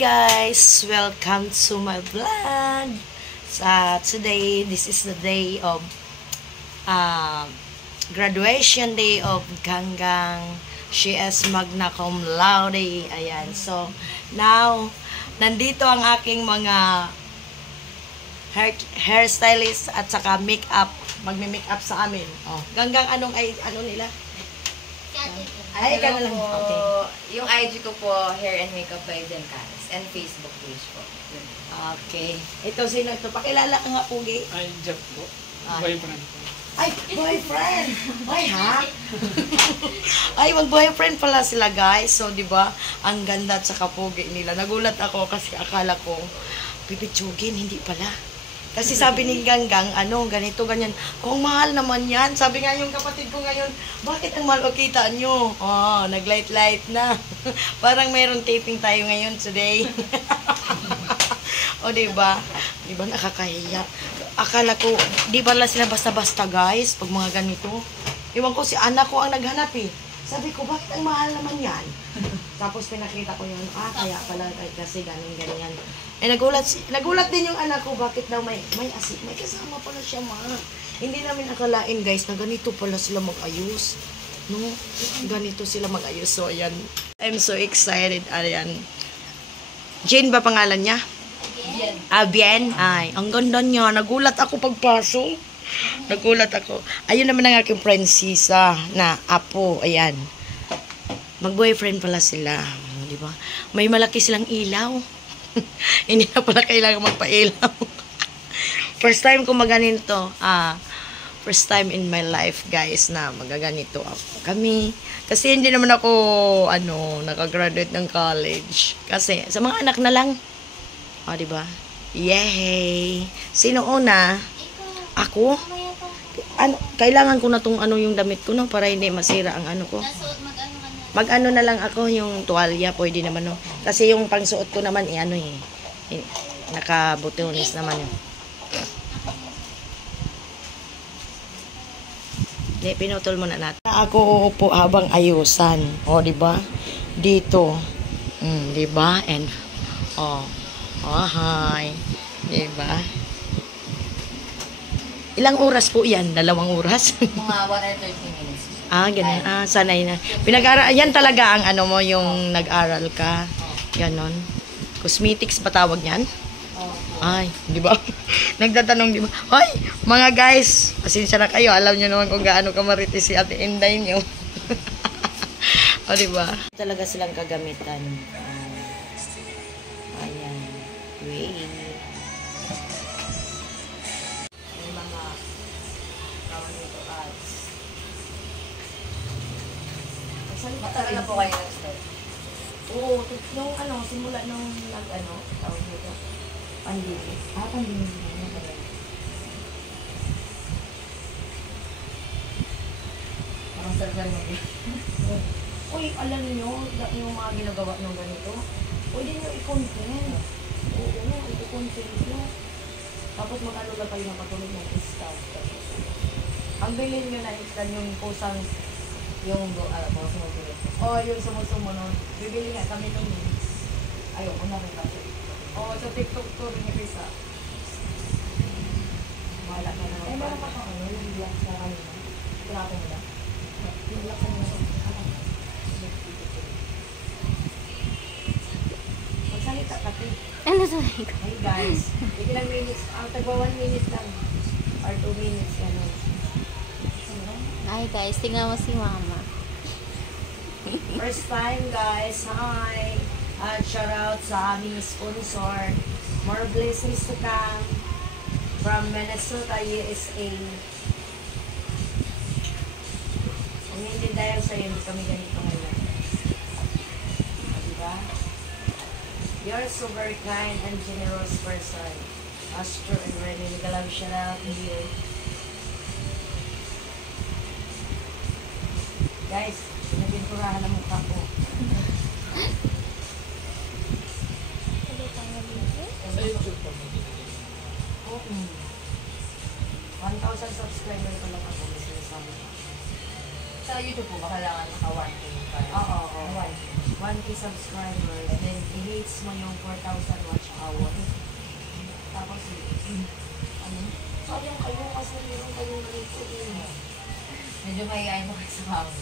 guys! Welcome to my vlog. Today, this is the day of graduation day of Ganggang. She is magna cum laude. Ayan. So, now, nandito ang aking mga hairstylist at saka makeup. Magme-makeup sa amin. Oh, Ganggang, ano nila? Ay, ikaw na lang. Okay. Yung IG ko po, Hair and Makeup by Eden Canis. And Facebook page po. Okay. Ito, sino ito? Pakilala ka nga, Pugi. Ay, Jeff po. Boyfriend po. Ay, boyfriend! Ay, ha? Ay, mag-boyfriend pala sila, guys. So, di ba, ang ganda at saka pugi nila. Nagulat ako kasi akala ko, pipitsugin, hindi pala. Kasi sabi ni Ganggang, ganito, ganyan. Kung mahal naman yan. Sabi nga yung kapatid ko ngayon, bakit ang mahal o kita nyo? Oh, nag-light-light na. Parang mayroong taping tayo ngayon today. O, diba? Diba nakakahiya? Akala ko, di ba sila basta-basta, guys? Pag mga ganito. Iwan ko, si anak ko ang naghanap eh. Sabi ko, bakit ang mahal naman yan? Tapos pinakita ko yun, kaya pala kasi ganyan. Eh, nagulat din yung anak ko, bakit daw may kasama pala siya, ma. Hindi namin akalain, guys, na ganito pala sila mag-ayos. No? Ganito sila mag-ayos. So, ayan. I'm so excited. Ayan. Jane ba pangalan niya? Bien. Ay, ang ganda niya. Nagulat ako pagpasok. Nagulat ako. Ayun naman ang aking prinsesa na apo. Ayan. Mag-boyfriend pala sila. Di ba? May malaki silang ilaw. Hindi na pala kailangan magpailaw. First time ko maganito. First time in my life, guys, na magaganito ako. Kami. Kasi hindi naman ako, nakagraduate ng college. Kasi, sa mga anak na lang. O, diba? Yay! Sino una? Ako? Kailangan ko na tong yung damit ko, no? Para hindi masira ang ko. Mag-ano na lang ako, yung tuwalya, pwede naman, no? Kasi yung pangsuot ko naman, nakabutonis naman, yun. Hindi, pinutol muna natin. Ako uupo habang ayusan. O, diba? Dito. Diba? And, hi. Diba? Ilang oras po yan? 2 oras? Mga 1 or 30 minutes. Ganun. Sanay na. Yan talaga ang mo, yung nag-aral ka. Ganon. Cosmetics ba tawag yan? Ay, di ba? Nagtatanong, di ba? Hoy, mga guys, pasensya na kayo. Alam nyo naman kung gaano kamaritis si Ate Inday nyo. O, di ba? Talaga silang kagamitan. Ayan. Wait. May mga kawan nito ads. Matagal na po kayo nag-start? Oo, nung simula nung tawag nito, pandemic. Pandemic na. Parang sargan mo din. Uy, alam niyo, yung mga ginagawa ng ganito, pwede nyo i-content. Oo, i-content nyo. Tapos mag-ano na kayo ng patuloy ng staff. Ang bilhin nyo na instant yung kusang yung sumusunod. Yung sumusunod. Bibili nga kami ng minutes. Ayaw, una rin kasi. Sa TikTok to rin yung isa. Wala ka na. Meron pa kang yung black sa kanina. Trapo mo lang. Yung black sa kanina. Magsalita ka, Pete. Ano sabi ko? Hey guys, ilang minutes, tagwa 1 minute lang. Or 2 minutes, Ay guys, tingnan mo si mama. First time, guys. Hi. At shout out sa aming sponsor. More blessings to come from Minnesota, USA. Kung hindi dahil sa'yo, hindi kami ganito ngayon. Diba? You're so very kind and generous person. Astro and Renny, nagalang shout out to you. Guys, pinabinturahan ang mukha ko. Sa YouTube pa mo. 1,000 subscriber pa lang ako. Sa YouTube po ba kailangan naka 1K? Oo. 1K. 1K subscribers, then i-hates mo yung 4,000 watch hour. Tapos, ano? Sayang kayo kasi meron kayong ganito eh. Medyo mahihayin mo kasi sa mama.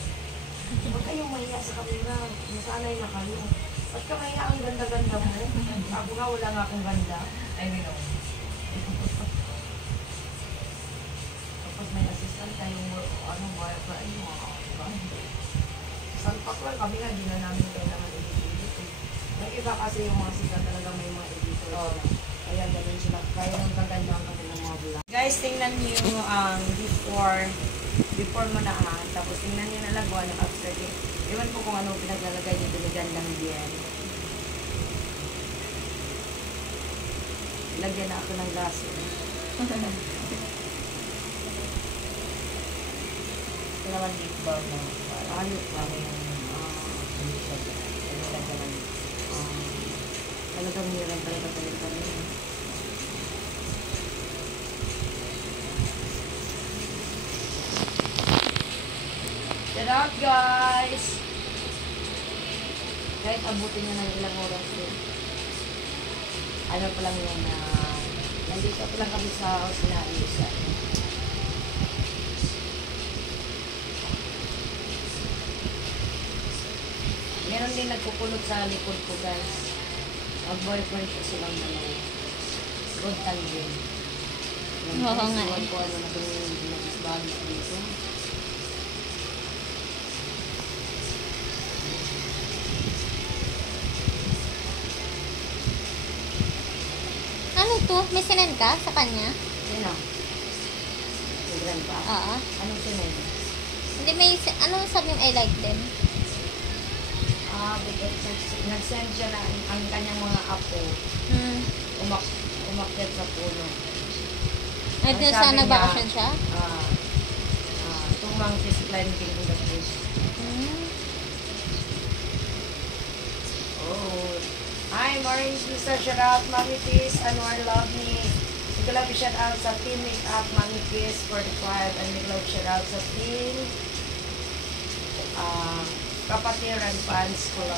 Huwag kayong mahiya sa camera. Nasanay na kayo. Ba't ka mahiya ang ganda-ganda mo? Ako nga, wala nga akong ganda. I know. Tapos may assistant tayong boyfriend mo. Salpak lang kami nga, di na namin kailangan edit-edit eh. Yung iba kasi yung mga sikat talaga may mga editor. Oo. Kaya ganun sila. Kaya nang kaganda ang kanilang mga vlog. Guys, tingnan nyo ang before mo na tapos tingnan nyo na lagwa ng after it. Iwan ko kung ano pinaglalagay nyo binigandang diyan. Lagyan na ako ng gaso. Ito naman lip balm na. Ayot pa. Hindi siya. Talagang meron talaga talaga. Shout out guys! Kahit abutin nyo ng ilang oras din. Ano pa lang yun na nandito pa lang kami sa house na isa. Meron din nagkukulot sa likod ko guys. Mag-boyfriend ko silang dalawa. Good time din. Oo nga eh. Ko ano na itong nagisbagi dito. Ano to? May sinend ka sa kanya? Yun o. Tigran pa. Oo. Anong sinend? Hindi may, ano sabi mo I like them? Nag-send siya na ang kanyang mga apo. Umakyat sa puno. Ay, Ang dun sabi sa niya, nag-vacation siya? 2 months is planting in the bush. Oh. Hi, Maureen Mr. Shout out, Mami Peace, Anwar Love Me. Big love shout out sa Team Makeup, Mami Peace 45, and big love shout out sa Team Kapatiran Fans Club.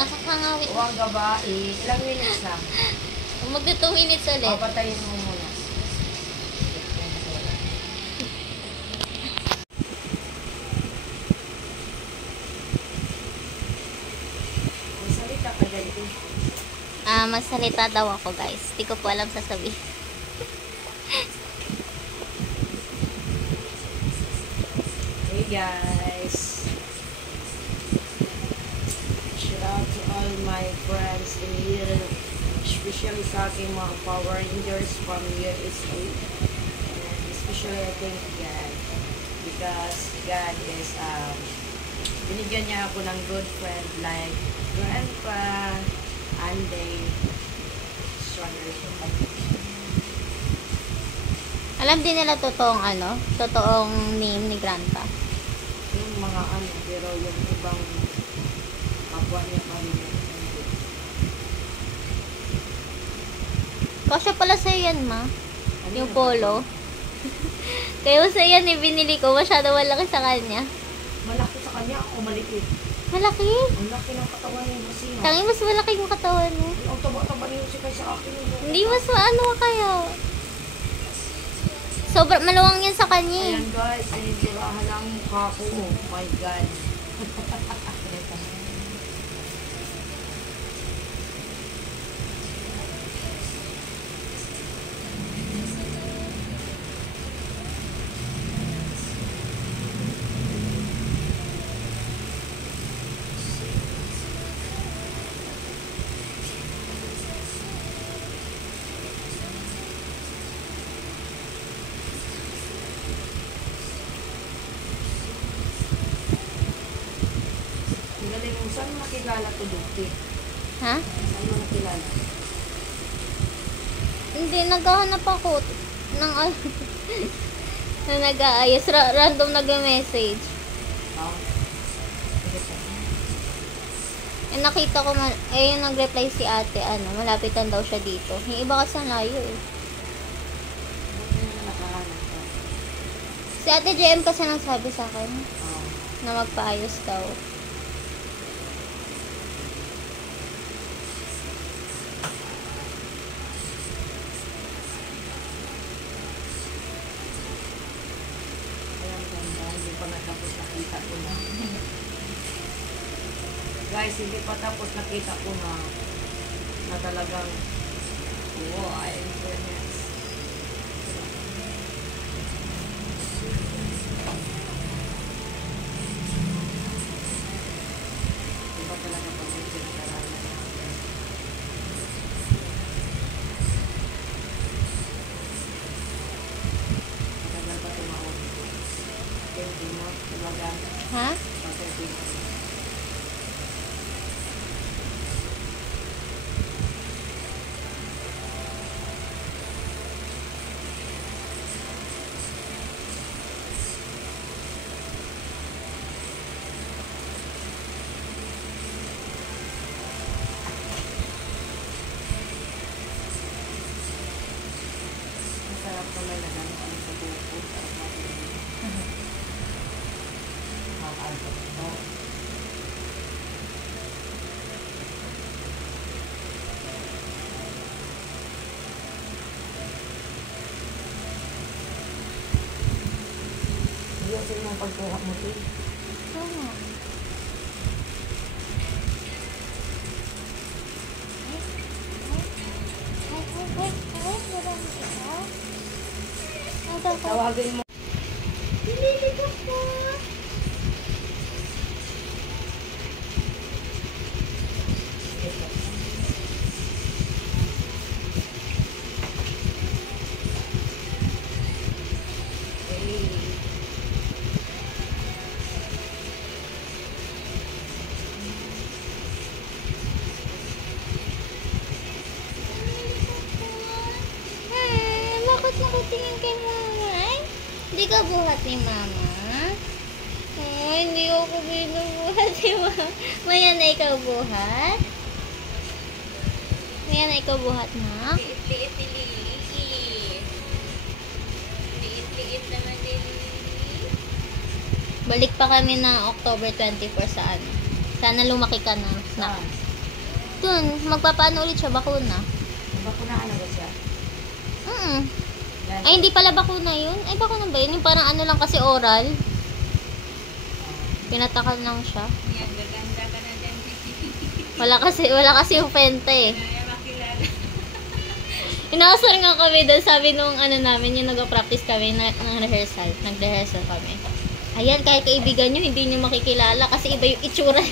Nakakangawit. Huwag gabae. Ilang minutes na? Magda 2 minutes ulit. Patayin mo muna. May salita ka dyan eh. Magsalita daw ako guys. Di ko po alam sasabihin. Hey guys. Shout out to all my friends in here. Especially sa aking mga Power Rangers from USA. And especially I thank God. Because God is, binigyan niya ako ng good friend like Grandpa, Andy, stronger. Alam din nila totoong name ni Grandpa. Yung mga pero yung ibang kapwa niya pa rin. Kasya pala sa'yo yan, ma. Ano Yung polo. Kaya sa yan binili ko. Masyado malaki sa kanya. Malaki sa kanya o maliit? Malaki? Ang laki ng katawan niya kasi. Tangi mas malaki yung katawan mo. Ang taba-taba niyo si kay sa akin. Hindi mas maano kaya. Sobrang maluwang yan sa kanya eh. Ayan guys, sinitirahan lang ang mukha ko. Oh my God. Galing mo, saan mo nakilala to, Dukti? Ha? Saan mo nakilala? Hindi, naghahanap ako ng na nag-aayos. Random nag-message. Oh. Eh, nakita ko, yung nag-reply si ate, malapitan daw siya dito. Yung iba kasi ang layo eh. Buti na nakahanap ka. Si ate JM kasi nang sabi sa akin Oh. na magpaayos daw. guys, hindi pa tapos nakita ko na talagang wow, in fairness. Diba talaga pag may pinag-aralan natin? Matagal pa tumawag ito. Thank you, no? Talaga, Ha? thank you. Masarap naman na gano'n kami sa buko. Sarap natin. Makaalpot ito. Hindi kasi yung pagkuha mo ito. Oo. Tawagin mo. Nililigap po. Bakit nakatingin kay mama? Hindi ka buhat ni mama? Oh, hindi ako binubuhat ni mama. Maya na ikaw buhat? Maya na ikaw buhat na? Liit-liit ni Lily. Liit-liit naman ni Lily. Balik pa kami ng October 24 sa ano. Sana lumaki ka na. Saan? Dun, magpapaano ulit siya bakuna. Bakunahan na ba siya? Yan. Ay, hindi pala bakuna yun. Ay, bakuna ba yun? Yung parang ano lang kasi oral. Pinatakan lang siya. Yan, gaganda ka na dyan. Wala kasi yung penta eh. Kaya makilala. Inaasar nga kami doon. Sabi nung ano namin, yung nag-practice kami ng rehearsal. Nag-rehearsal kami. Ayan, kahit kaibigan nyo, hindi nyo makikilala kasi iba yung itsura.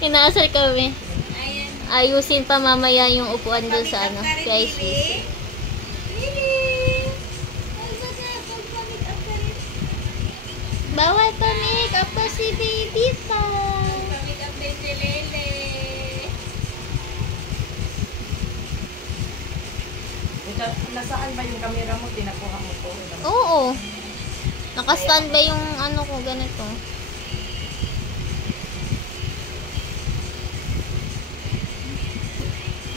Inaasar kami. Ayan. Ayusin pa mamaya yung upuan doon sa ano. Kay Lily. Lily. Pag-make up ka rin. Bawal pa make up pa si baby pa. Pag-make up din si Lele. Nasaan ba yung camera mo? Tinakuha mo po. Oo. Naka-stand ba yung ano ko, ganito?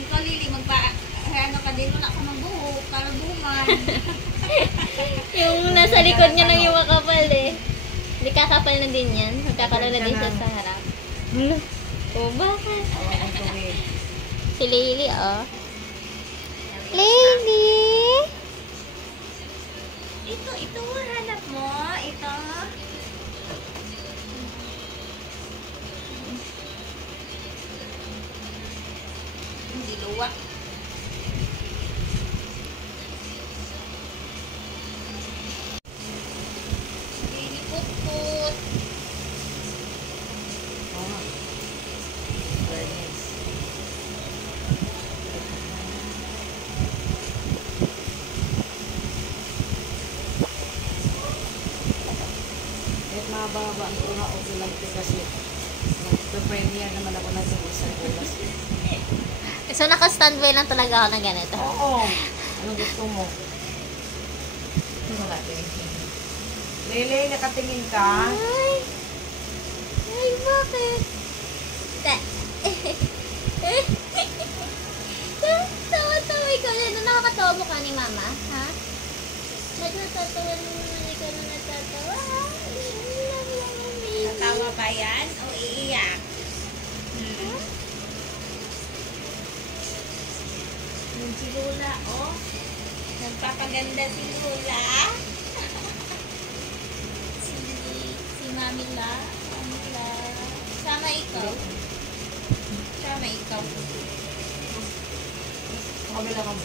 Ikaw, Lily, ano ka din, wala ka ng buhok, para buman. Yung nasa likod niya lang yung makapal eh. Hindi kakapal na din yan. Magkakaroon na din siya sa harap. Oh, bakit? Ang tuwid. Si Lily, oh. Lily! Ito, hanap mo. Ito. Hindi luwa. Lilipot-pot. Oh. Fairness. Kahit mahaba-haba ang tuna, okay lang ito kasi nag-premiere naman ako na sa isang oras. So, naka-standby lang talaga ako ng ganito. Oo. Anong gusto mo? Lele, nakatingin ka? Ay! Ay, bakit? Tawa-tawa ikaw. Ano, nakakatawa mo ka ni mama? Ha? Ba't natatawa naman ikaw na natatawa? Natawa ba yan o iiyak? Yung si Lola, oh. Nagpapaganda si Lola. si Mami La. Mami La. Mama, ikaw. Sama, ikaw. Sa kabila ka mo.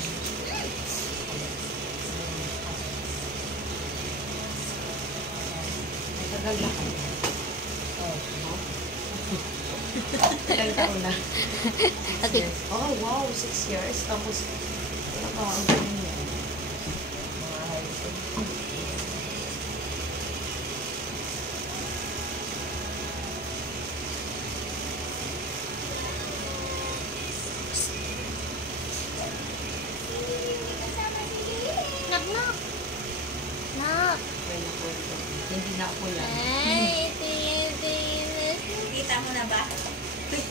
May tagal na ka. Ilang taon na? Okay. Yes. Oh, wow, 6 years. Tapos, ano pa, ang galing niya. Mga high school. Knock, knock. Knock. Well, ako ito. Hindi na ako yan. Ay, ito yung Kita mo na ba?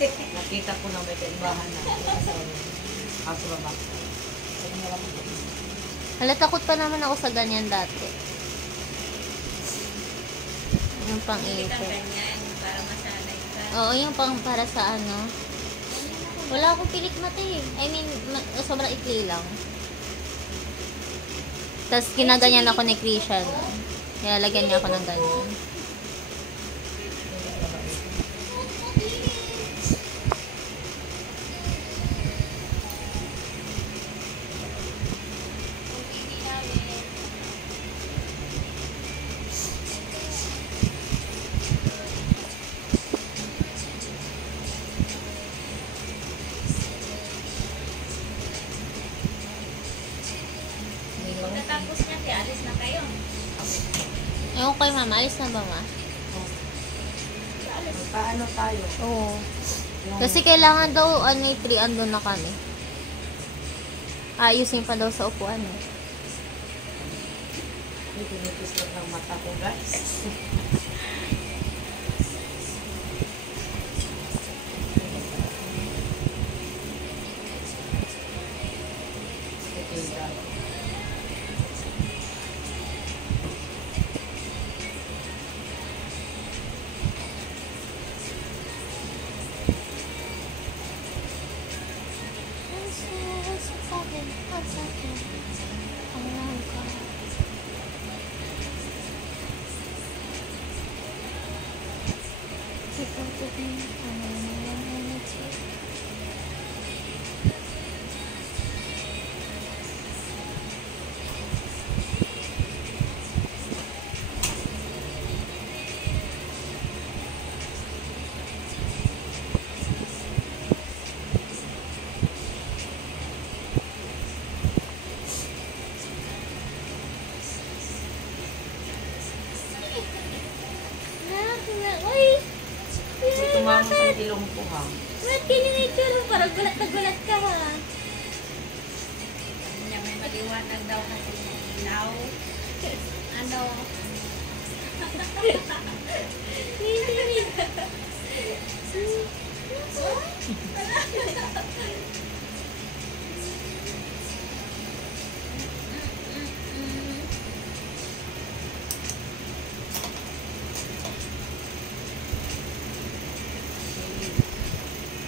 Nakita ko na may kaibahan na. Kaso ba ba? Sabi nga lang ako. Hala, takot pa naman ako sa ganyan dati. Yung Kita pang-ipit. ganyan para masanay ka. Oo, yung pang para sa ano. Wala akong pilik mata eh. I mean, sobrang ikli lang. Tapos ginaganyan ako ni Christian. Nilalagyan niya ako ng ganyan. Pagkatapos niya, alis na kayo. Ewan kay mama, alis na ba ma? Paano tayo? Oo. Kasi kailangan daw, ano, 3 andun na kami. Ayusin pa daw sa upuan eh. Tinipis lang ng mata ko, guys. Uy! Tumama sa ilong ko, ha? Ba't kininiture? Parang gulat na gulat ka ha. Niya may maliwanag daw kasi ng ilaw. Ano?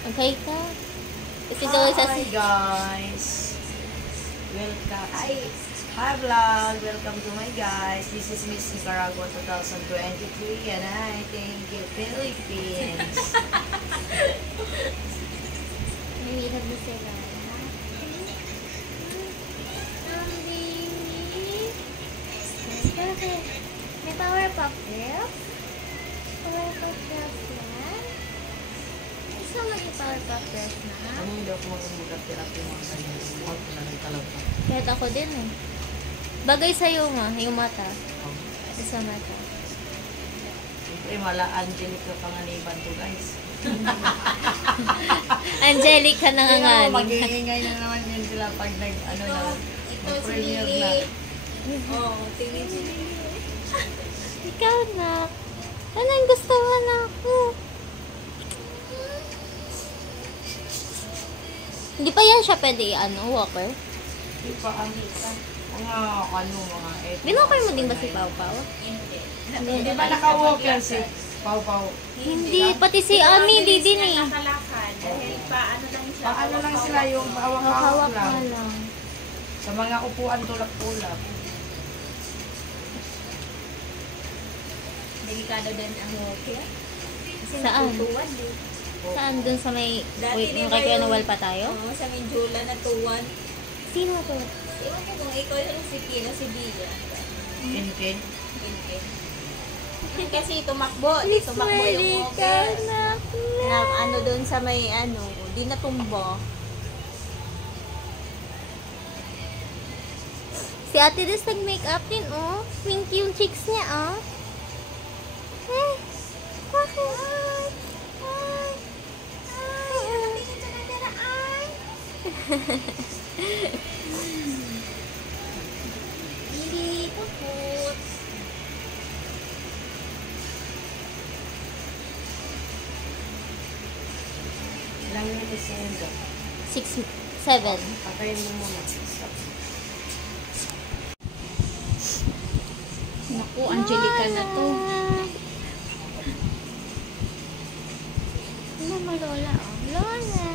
Okay ka? Kasi daw sa Hi guys! Welcome. Hi vlog! Welcome to my guys. This is Miss Nicaragua 2023 and I thank you Philippines. Nahihirap na sila. Bakit? May Powerpuff Girls? Powerpuff Girls yan? Gusto mo maging Powerpuff Girls na? Ano hindi ako mag-umugat therapy mga ganyan. Huwag ko na rin talaga. Kahit ako din eh. Bagay sa'yo ma, yung mata. Sa mata. Siyempre, mala Angelica Panganiban to guys. Angelica nanganganin. Mag-iingay na naman yun sila pag nag-ano na. Ito si Mag-premiere na. Lily. Oh, tingin si Lily. Ikaw na. Anong gusto mo na ako? Hindi pa yan siya pwede walker? Di pa Anita. Mga 8. Binokay mo din ba si Pau Pau? Hindi. Di ba naka-walker si Pau Pau? Hindi, pati si Ami, di din eh. Nakalakad. Dahil paano lang siya. Paano lang sila yung hawak-hawak Hawak lang. na lang. Sa mga upuan tulak-tulak. Delikado din ang walker. Saan? natutuwad eh. Saan? Dun sa may... Dati Wait, di yung ba kay Kuya yung- Noel pa tayo? Oo, sa Mindula natuwad. Sino to? Iwan ko kung ikaw yung si Kino, si Bia. Kinkin. Pinkin. Kasi tumakbo. Di tumakbo yung Ikaw Moger. na Na, ano doon sa may ano, di natumba. Si Ate Des nag-makeup din, oh. Pink yung cheeks niya, oh. Eh, bakit? Ay, ay, alam niyo ito na daraan. Hindi puput. Ilang minutes na yun ka? 6, 7. Patayin mo muna. Naku, Angelica na to. Ano mo, Lola, oh. Lola.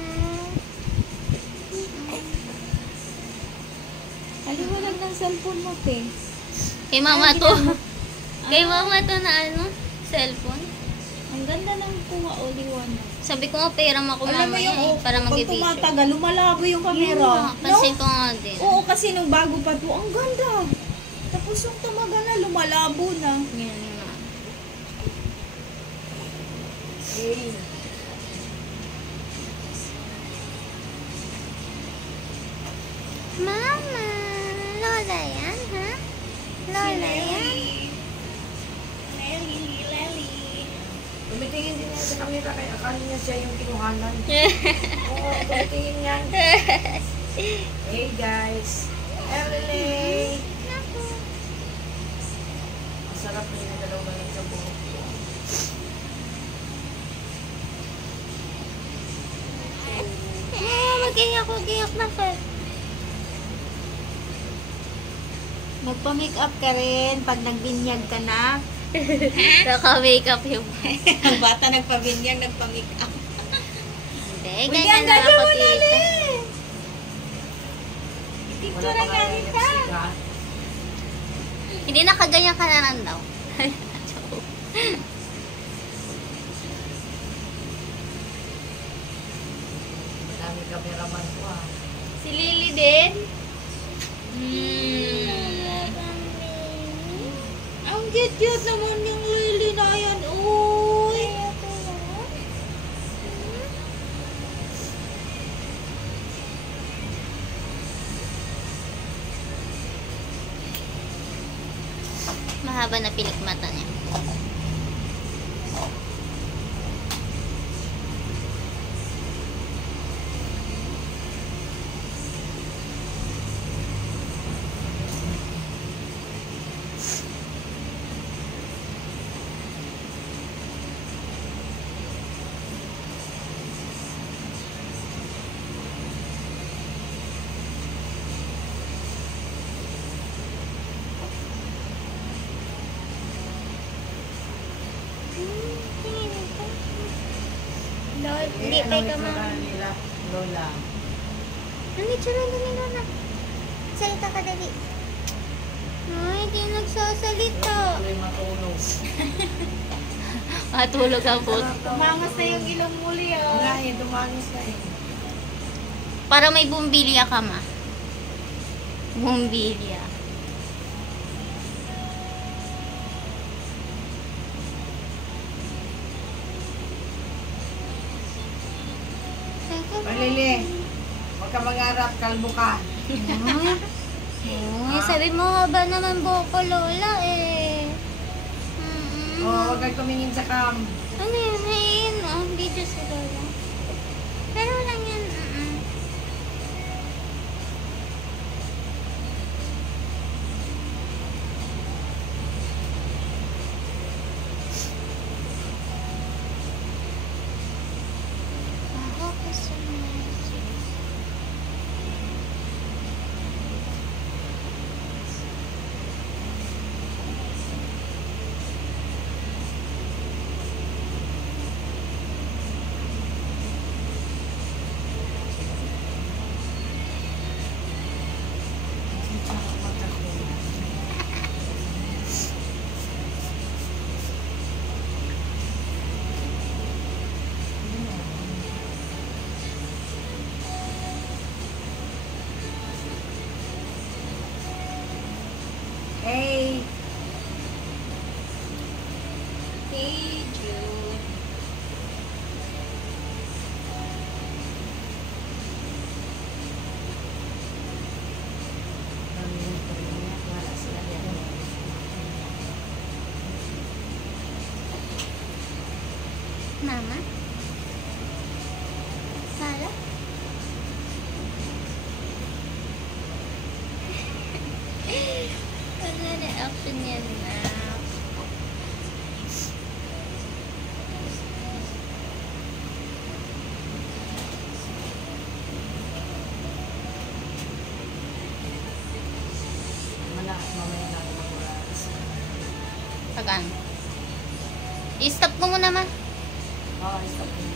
Aliwanag ng cellphone mo, te. Kay mama to. Kay mama to na ano, cellphone. Ang ganda ng kuha o liwanag. Sabi ko nga, pera mo ako Alam mo mamaya yung eh, para pag mag-video. tumatagal, lumalabo yung camera. Yeah, pansin ko nga din. Oo, kasi nung bago pa to, ang ganda. Tapos yung tumagal na, lumalabo na. Yan nga. Okay. Mama, Lola yan, ha? Lola yan. Tumitingin din yan sa camera kaya akala niya siya yung kinuhanan. Oo, tumitingin yan. Hey guys. Emily. Ang sarap na yung dalawa lang sa buhok ko. Mag-iyak na pa. Magpa-makeup ka rin pag nagbinyag ka na. Naka-makeup yung Ang bata nagpa-binyag, nagpa-makeup. Hindi, Uy, ganyan ang na ganda mo na, nakapagkita. Le! Wala Picture pa ang nga yung gamit ka. lipstick ha. Hindi nakaganyan ka na lang daw. Madami cameraman ko ha. Si Lily din. Ang cute-cute naman yung Lily na yan. Uy! Mahaba na pilik mata niya. Lord, hindi pa ikaw itsura nila, Lola? Ano itsura na ni Lola? Salita ka, dali. Ay, hindi nagsasalita. Tuloy matulog. Matulog ang puto. Tumangas na yung ilong muli Wala eh, dumangis na eh. Para may bumbilya ka, ma. Bumbilya. Malili, huwag ka mangarap, kalbo ka. Uy, sabi mo haba naman buhok ko, Lola, eh. Oo, huwag kang tumingin sa cam. Ano yun? Ayun, oh, video si Lola. Pero lang yan, Ako gusto mo yun. Wala? Wala na action yan na. Mamaya na ako mag-oras. Pagaan. I-stop ko muna, ma. Oo, stop mo.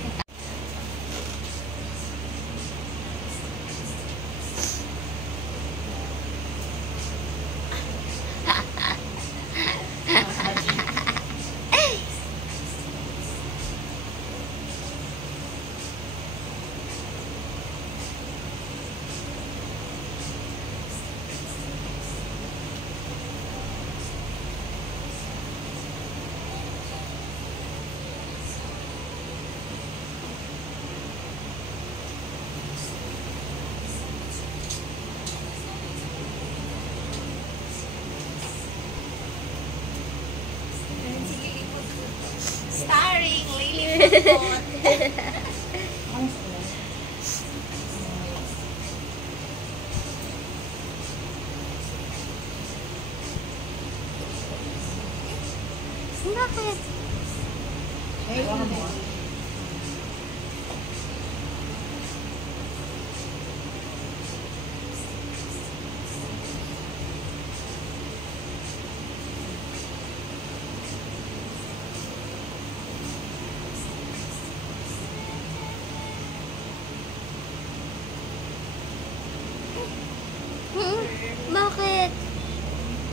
Starring Lily Pupot. Bakit? Bakit?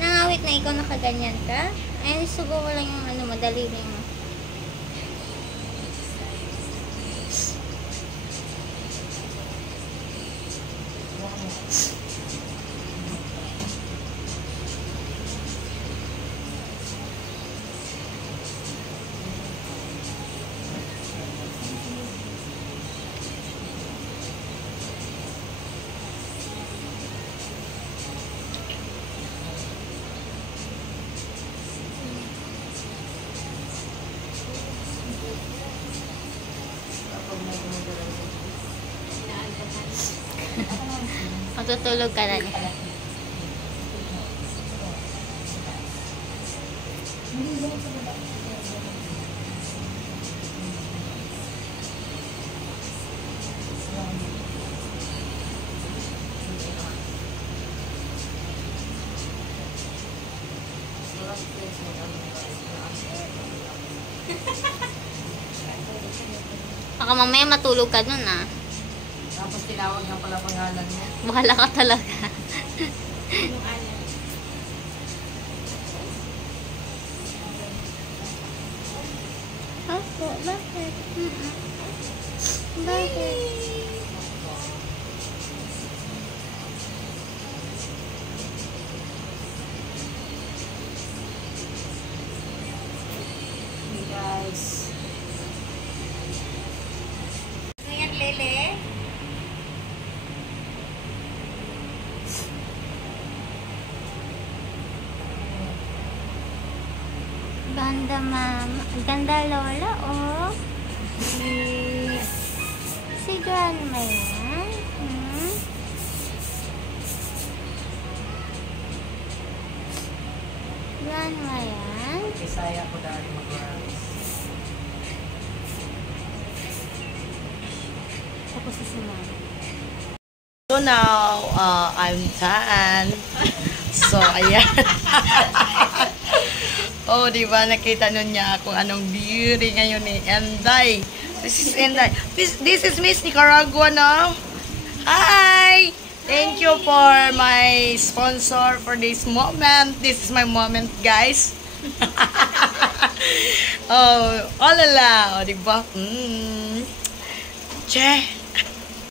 Nangawit na ikaw nakaganyan ka? Ay, subo ko lang yung ano, madali mo. Matutulog ka na niya. Baka mamaya matulog ka dun ah. Tapos tinawag na pala pangalan mo. Bahala ka talaga. Ako, bakit? Bakit? Hey guys. Ngayon, Lele. Ganda, mama. Ganda, lola, oh. Si grandma yan. Grandma yan. Kisaya ko dahil mag-oras. Tapos na si mama. So now, I'm tan. So, ayan. Oh, di ba nakita nun niya kung anong beauty ngayon ni Enday. This is Enday. This is Miss Nicaragua now. Hi! Thank you for my sponsor for this moment. This is my moment, guys. Oh, olala. Oh, di ba? Che.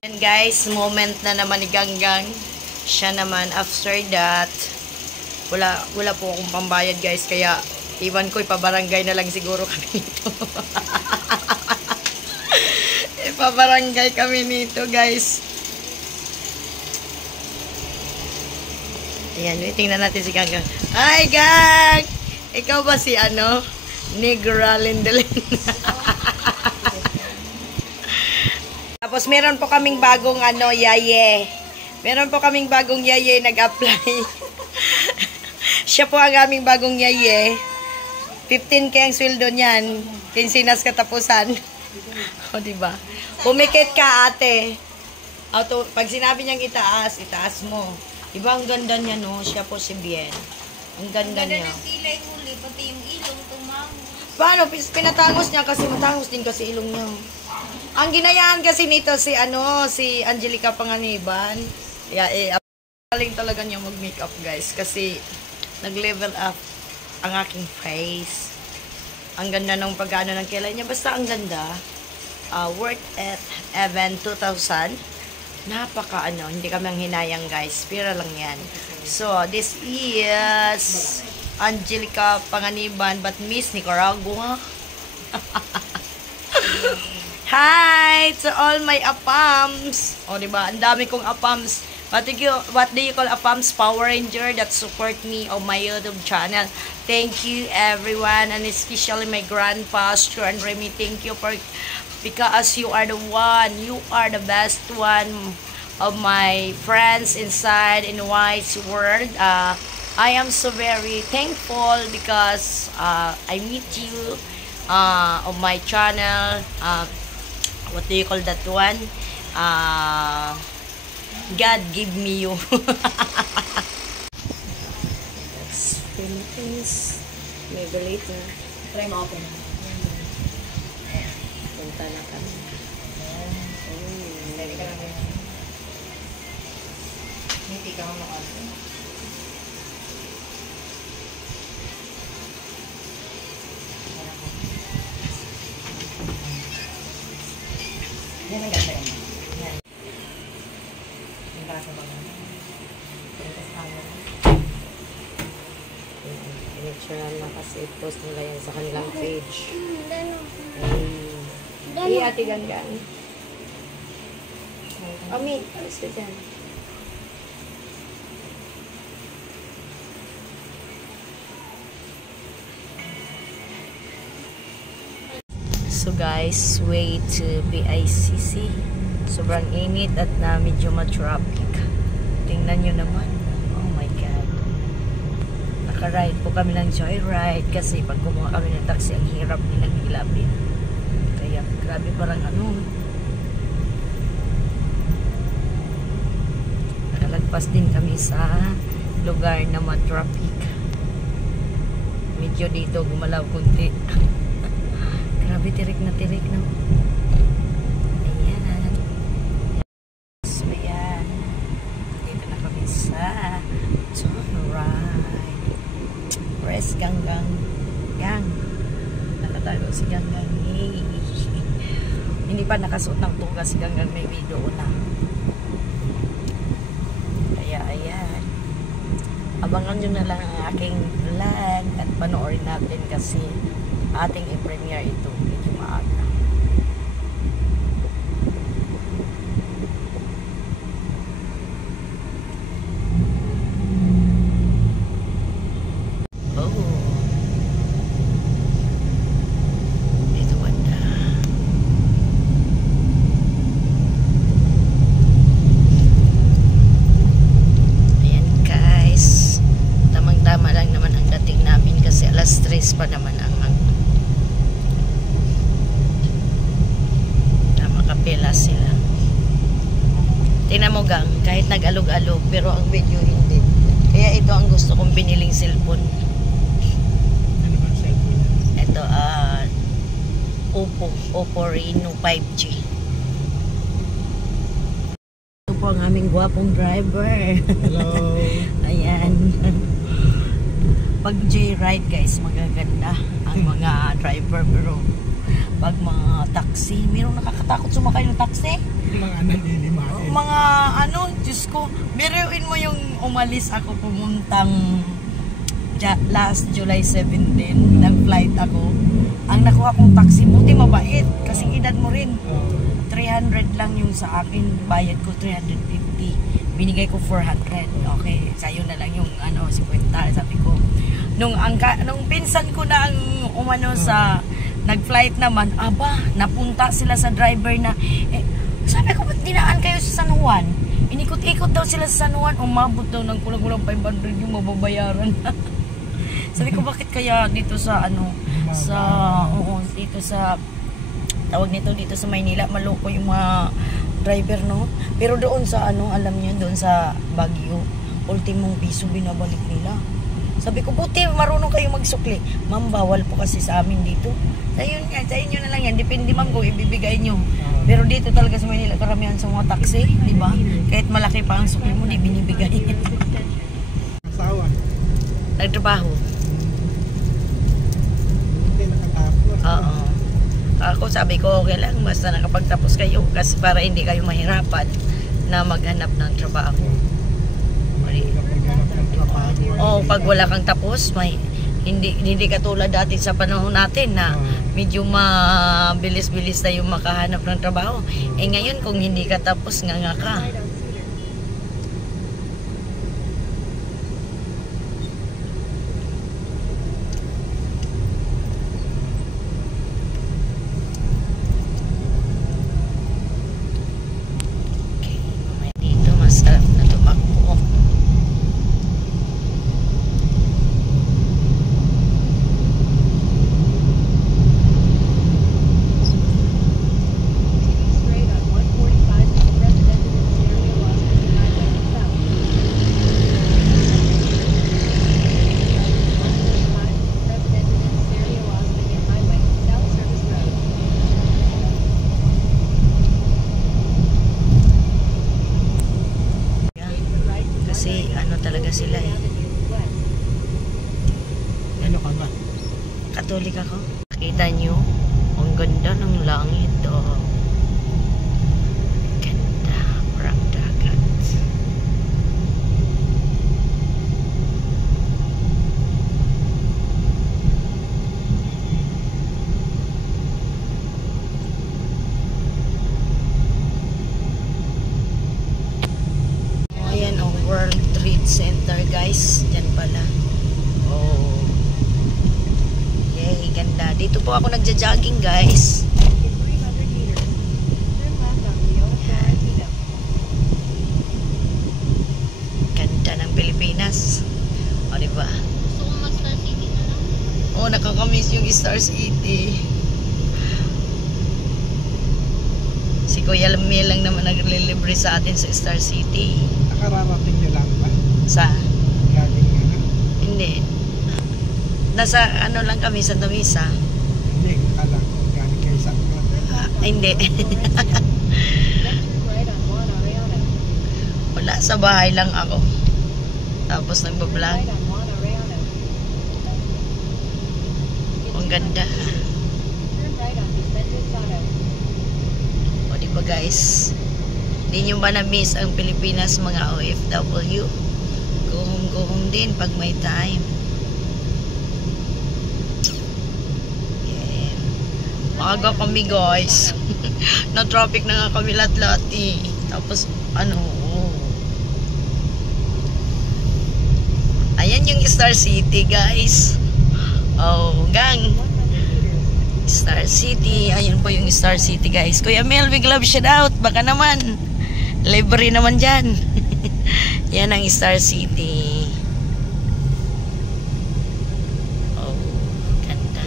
And guys, moment na naman ni Ganggang. Siya naman, after that, wala po akong pambayad, guys. Kaya, iwan ko, ipabarangay na lang siguro kami nito. Ipabarangay kami nito, guys. Ayan, tingnan natin si Ganggang. Hi, Gang! Ikaw ba si ano? Negra Lindelin. Tapos meron po kaming bagong yaye. Meron po kaming bagong yaye nag-apply. Siya po ang aming bagong yaye. 15K ang sweldo niyan. Kinsinas katapusan. O, diba? Pumikit ka, ate. Pag sinabi niyang itaas, itaas mo. Diba ang ganda niya, no? Siya po si Bien. Ang ganda niya. Ganda ng kilay huli, pati yung ilong tumangos. Paano? Pinatangos niya kasi matangos din kasi ilong niya. Ang ginayaan kasi nito si Angelica Panganiban. Galing talaga niya mag-makeup, guys. Kasi nag-level up ang aking face. Ang ganda ng pag-ano ng kilay niya. Basta ang ganda. Worth it. Event 2000. Hindi kami ang hinayang, guys. Pira lang yan. So, this is Angelica Panganiban but Miss Nicaragua. Hi to all my apams. O, diba? Ang dami kong apams. What do you call apams? Power Ranger that support me on my YouTube channel. Thank you, everyone. And especially my grandpa, Stu and Remy. Thank you because you are the one. You are the best one of my friends inside in White's world. I am so very thankful because I meet you on my channel. What do you call that one? God give me you. That's Philippines. Maybe later. Try mo open. Punta na kami. Ready ka na. Hindi ka mo open. Yan ang ganda yan. Yan. Yung basa ba nga? Pinicturean na kasi post nila yan sa kanilang page. Dano. Hey, Ate Gangan. Ami, alis ka dyan. So guys, way to PICC. Sobrang init at na medyo ma-traffic. Tingnan nyo naman. Oh my God. Naka-ride po kami ng joyride kasi pag kumuha kami ng taxi, ang hirap nilang hilapin. Kaya grabe parang nakalagpas din kami sa lugar na ma-traffic. Medyo dito gumalaw kunti. Grabe, tirik na. Ayan. So, ayan. Dito na kami sa joyride. Where's Ganggang? Gang. Nakatago si Ganggang. Yay. Hindi pa nakasuot ng tuga si Ganggang. May video na. Kaya, ayan. Abangan nyo na lang ang aking vlog at panoorin natin kasi ating i-premiere ito medyo maaga. Oh. Ito banda. Ayan guys. Tamang-tama lang naman ang dating namin kasi alas 3 pa naman ang pela sila. Tingnan mo gang, kahit nag-alog-alog pero ang video hindi. Kaya ito ang gusto kong biniling cellphone. Ano ba cellphone? Ito Oppo Reno 5G. Ito po ang aming gwapong driver. Hello. Ayan. Pag J-ride guys, magaganda ang mga driver pero pag mga taxi, mayroong nakakatakot sumakay ng taxi. Mga naninimahin. Mga Diyos ko, biruin mo yung umalis ako pumuntang last July 17, nag-flight ako. Ang nakuha kong taxi, buti mabait, kasi edad mo rin. 300 lang yung sa akin, bayad ko 350. Binigay ko 400. Okay, sa'yo na lang yung 50, sabi ko. Nung pinsan ko na ang sa nag-flight naman, napunta sila sa driver na Sabi ko, ba't dinaan kayo sa San Juan? Inikot-ikot daw sila sa San Juan. Umabot daw ng kulang-kulang 500 yung mababayaran. Sabi ko, bakit kaya dito sa dito sa tawag nito dito sa Maynila, maloko yung mga driver, no? Pero doon sa alam niyo, doon sa Baguio, ultimong piso binabalik nila. Sabi ko, buti marunong kayo magsukli. Ma'am, bawal po kasi sa amin dito. Sa inyo na lang yan. Depende, ma'am, kung ibibigay nyo. Pero dito talaga sa Maynila, karamihan sa mga taxi, di ba? Kahit malaki pa ang sukli mo, di binibigay. Asawa. Nagtrabaho. Hindi nakatapos. Oo. Ako sabi ko, okay lang, basta nakapagtapos kayo kasi para hindi kayo mahirapan na maghanap ng trabaho. Kapag ng trabaho. Pag wala kang tapos, hindi katulad dati sa panahon natin na medyo mabilis-bilis na yung makahanap ng trabaho. Ngayon kung hindi ka tapos, nga ka. Dito masarap na tumakbo. Kasi talaga sila eh. Ano ka ba? Katolik ako. Kita nyo, ang ganda ng langit. Oh. Ganda, parang dagat. Ayan ang World Trade Center, guys. Diyan pala. Oh. Yay, ganda. Dito po ako nagja-jogging, guys. Ganda ng Pilipinas. O, diba? Gusto ko mag-Star City na lang. Oh, nakakamiss yung Star City. Si Kuya Lamie lang naman naglilibre sa atin sa Star City. Nakararating nyo lang ba? Sa? Galing nga na. Hindi. Nasa lang kami sa Damisa. Hindi, akala ko galing kayo sa Hindi. Wala, sa bahay lang ako. Tapos nagbablog. Ang ganda. O diba guys? Hindi nyo ba na-miss ang Pilipinas, mga OFW? Go home din pag may time. Yeah. Maaga kami guys. Na-traffic na nga kami lahat-lahat eh. Tapos ayan yung Star City guys. Oh, gang. Star City. Ayan po yung Star City guys. Kuya Mel, big love shout out. Baka naman. Library naman dyan. Yan ang Star City. Oh, ganda.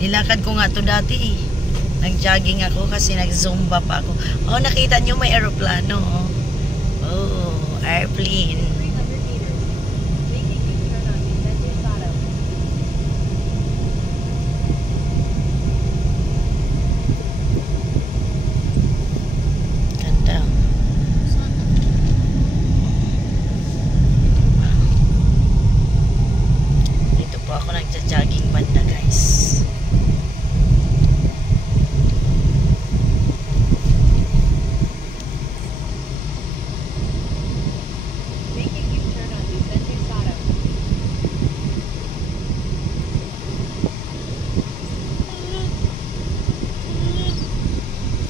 Nilakad ko nga to dati eh. Nag-jogging ako kasi nag-zumba pa ako. Oh, nakita nyo may aeroplano. Oh, airplane. Ganda. Dito po ako nag-jogging banda guys.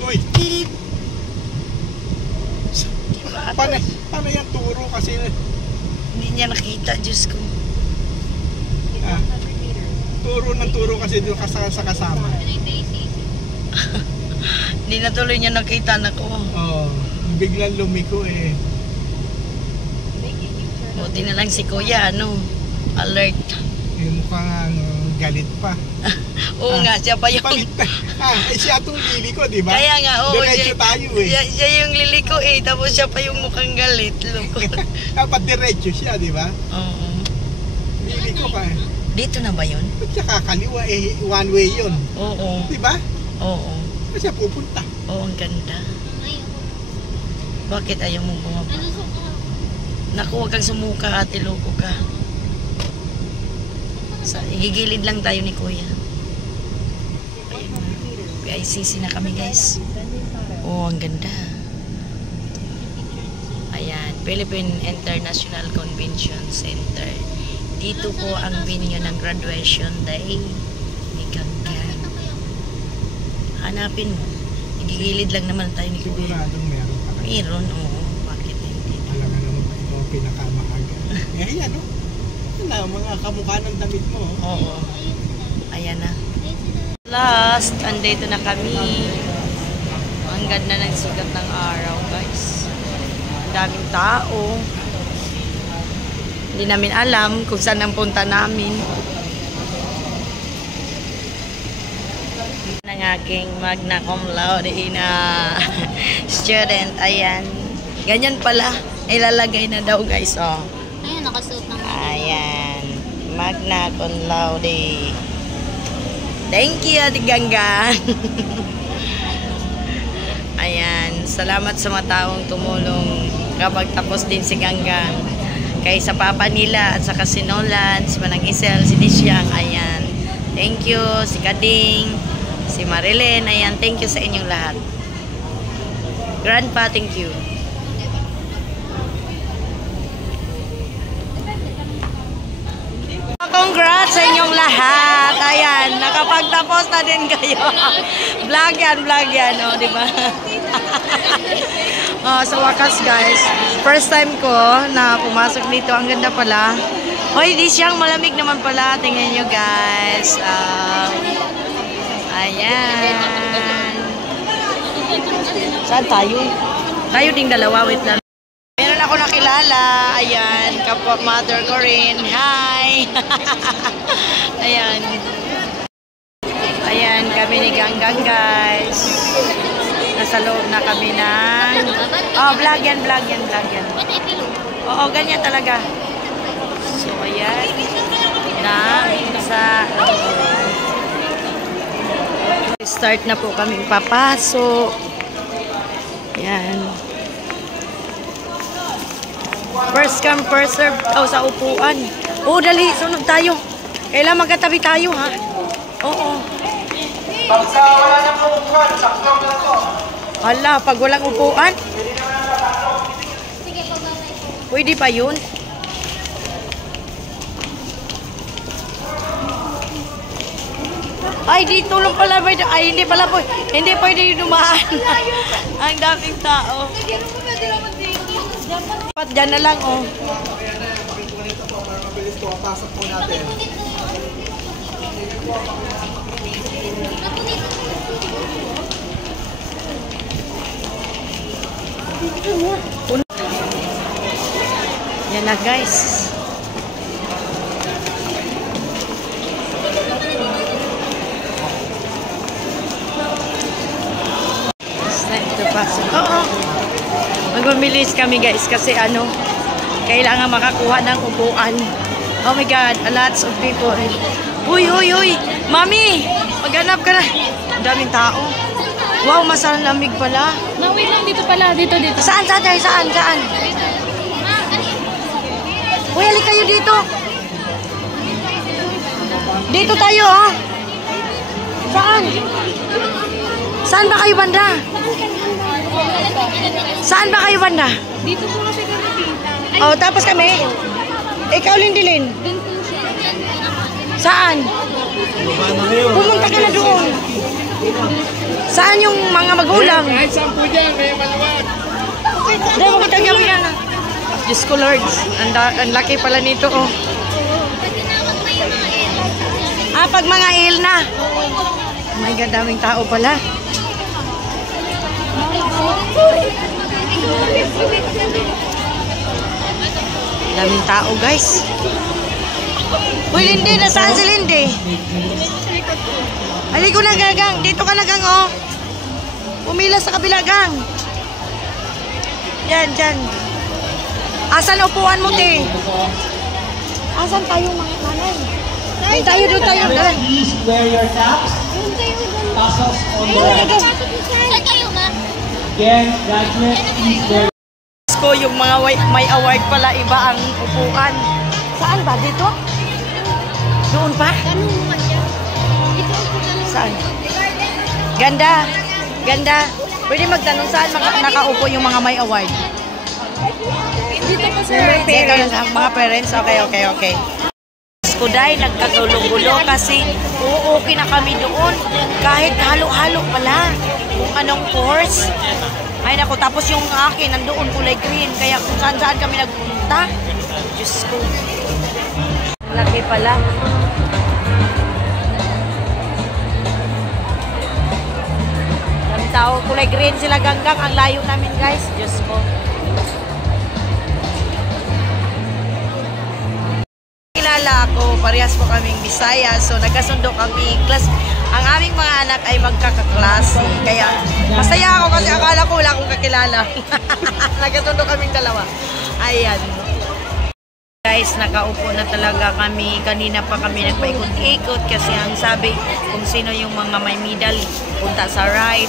Uy! Paano yung turo kasi Hindi niya nakita, Diyos ko. ah, Turo kasi doon sa kasama. Hindi na tuloy niya nakita na ko. Oo. Biglang lumiko eh. Buti na lang si Kuya, ano, alert. Yung mukhang galit pa. Oo nga, siya pa yung... Palit na. Siya itong liliko, di ba? Kaya nga, oo. Diretso tayo eh. Siya yung liliko eh, tapos siya pa yung mukhang galit. Lungkot. Dapat diretso siya, di ba? Oo. Liliko pa eh. Dito na ba yun? Ba't siya kakaliwa eh? One way yun. Oo. Di ba? Oo. Ba't siya pupunta? Oo, ang ganda. Bakit ayaw mong bumaba? Naku, huwag kang sumuka, ate, loko ka. Igigilid lang tayo ni Kuya. PICC na kami, guys. Oh, ang ganda. Ayan, Philippine International Convention Center. Dito po ang venue ng graduation day ni Gangga. Hanapin mo. Igigilid lang naman tayo ni Kuya. Siguradong meron pa kayo. Meron, oo. Bakit hindi? Alam nga naman ba ito ang pinakamaaga. Yan, no? Yan na, mga kamukha ng damit mo. Oh. Oo. Ayan na. Last, andito na kami. Ang ganda ng sikat ng araw, guys. Ang daming tao. Hindi namin alam kung saan ang punta namin. Ng aking magna cum laude na student. Ayan. Ganyan pala. Ilalagay na daw, guys. Oh. Ayun, nakasuot ng Ayan. Magna cum laude. Thank you, Ate Gangga. Ayan. Salamat sa mga taong tumulong kapag tapos din si Gangga. Kay sa papa nila at saka si Nolan, si Manang Isel, si Disyang. Ayan. Thank you. Si Kading, si Marilyn. Ayan. Thank you sa inyong lahat. Grandpa, thank you. Congrats sa inyong lahat. Ayan, nakapagtapos na din kayo. Vlog yan, oh, di ba? Sa wakas, guys. First time ko na pumasok dito. Ang ganda pala. Hoy, di siyang malamig naman pala. Tingnan nyo, guys. Ayan. Saan tayo? Tayo ding dalawa. Wait lang. Meron ako nakilala. Ayan, kapwa mother ko rin. Hi! Ayan. Ayan, kami ni Ganggang, guys. Nasa loob na kami ng... Oh, vlog yan. Oo, ganyan talaga. So, ayan. Sa... Start na po kami papasok. Ayan. First come, first serve. Oh, sa upuan. Oh, dali. Sunod tayo. Kailangan magkatabi tayo, ha? Oo. Pagka wala na po upuan, saktong na to. Hala, pag walang upuan? Pwede pa yun? Ay, dito lang pala. Ay, hindi pala po. Hindi pwede dumaan. Ang daming tao. Diyan na lang, oh. Mabilis to, pasok po natin. Yan na, guys. It's time to pass. Oo. Magmamilis kami, guys, kasi ano, kailangan makakuha ng upuan. Oh my God, lots of people. Uy! Mami! Maghanap ka na. Ang daming tao. Wow, masarang lamig pala. Wait lang, dito pala. Dito. Saan? Uy, halik kayo dito. Dito tayo, ha? Saan? Saan ba kayo banda? Saan ba kayo banda? Dito po kasi kami. Oh, tapos kami. Ikaw, Lindilin. Saan? Pumunta ka na doon. Saan yung mga magulang? Kahit saan po dyan, may maluwag. Dahil mo kita gawin yan. Diyos ko, Lord. Ang laki pala nito, oh. pag mga Ilna. Oh my God, daming tao pala. Daming tao, guys. Uy, Lindy, nasaan si Lindy? Halika na, Gang. Dito ka na, Gang, oh. Pumila sa kabila, Gang. Yan, dyan. Asan upuan mo, te? Asan tayo, mga nanay? Doon tayo, doon tayo. Please wear your caps. Tassels on the left. Saan kayo, ma? Again, graduates, please wear Ko yung mga may award pala, iba ang upuan. Saan ba? Dito? Doon pa? Saan? Ganda. Ganda. Pwede magtanong saan nakaupo yung mga may award? Dito po, sir. Dito sa mga parents? Okay. Kuday, nagkagulong-gulo kasi okay na kami doon. Kahit halo-halo pala. Kung anong course. Ay nako, tapos yung akin, nandoon kulay green. Kaya kung saan-saan kami nagpunta. Diyos ko. Laki pala. Kami tao, kulay green sila Ganggang. Ang layo namin guys. Diyos ko. Kilala ako, parehas po kaming Bisaya. So nagkasundo kami. Ang aming mga anak ay magkakaklase. Kaya masaya ako kasi akala ko wala akong kakilala. Nagkasundo kaming dalawa. Ayan. Guys, nakaupo na talaga kami. Kanina pa kami nagpaikot-ikot kasi ang sabi kung sino yung mga may medal punta sa right.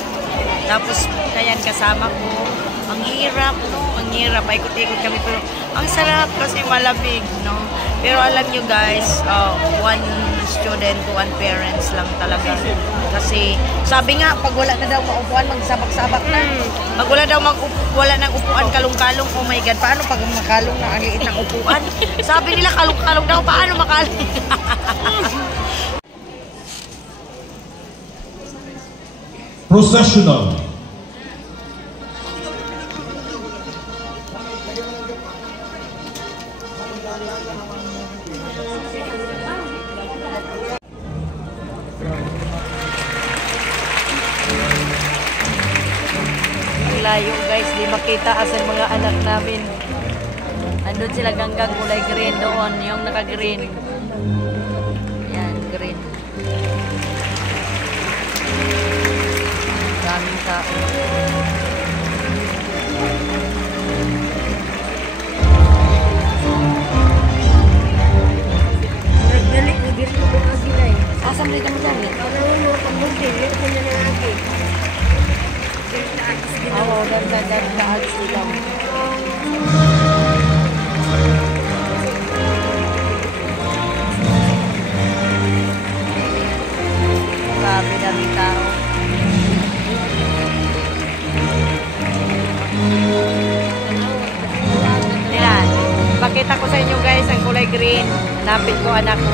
Tapos, ayan, kasama ko. Ang hirap, no? Ang hirap. Paikot-ikot kami. Pero ang sarap kasi malamig, no? Pero alam nyo guys, one student to one parents lang talaga. Kasi sabi nga, pag wala na daw maupuan, magsabak-sabak na. Pag wala daw wala ng upuan, kalong-kalong, oh my God, paano pag makalong na ang liit ng upuan? Sabi nila, kalong-kalong daw, paano makalong? Processional. Layo guys, di makita asan mga anak namin. Andun sila Ganggang kulay green doon, yung naka-green. Yan, green. Daming tao. Nagdalik ko dito ko na sila eh. Asam dito mo dyan? Parang mo pag-bunting, yun ko na nangagi. Oo, dahil sila. Grabe daming tao. Yan. Pakita ko sa inyo guys ang kulay green. Hanapin ko anak ko.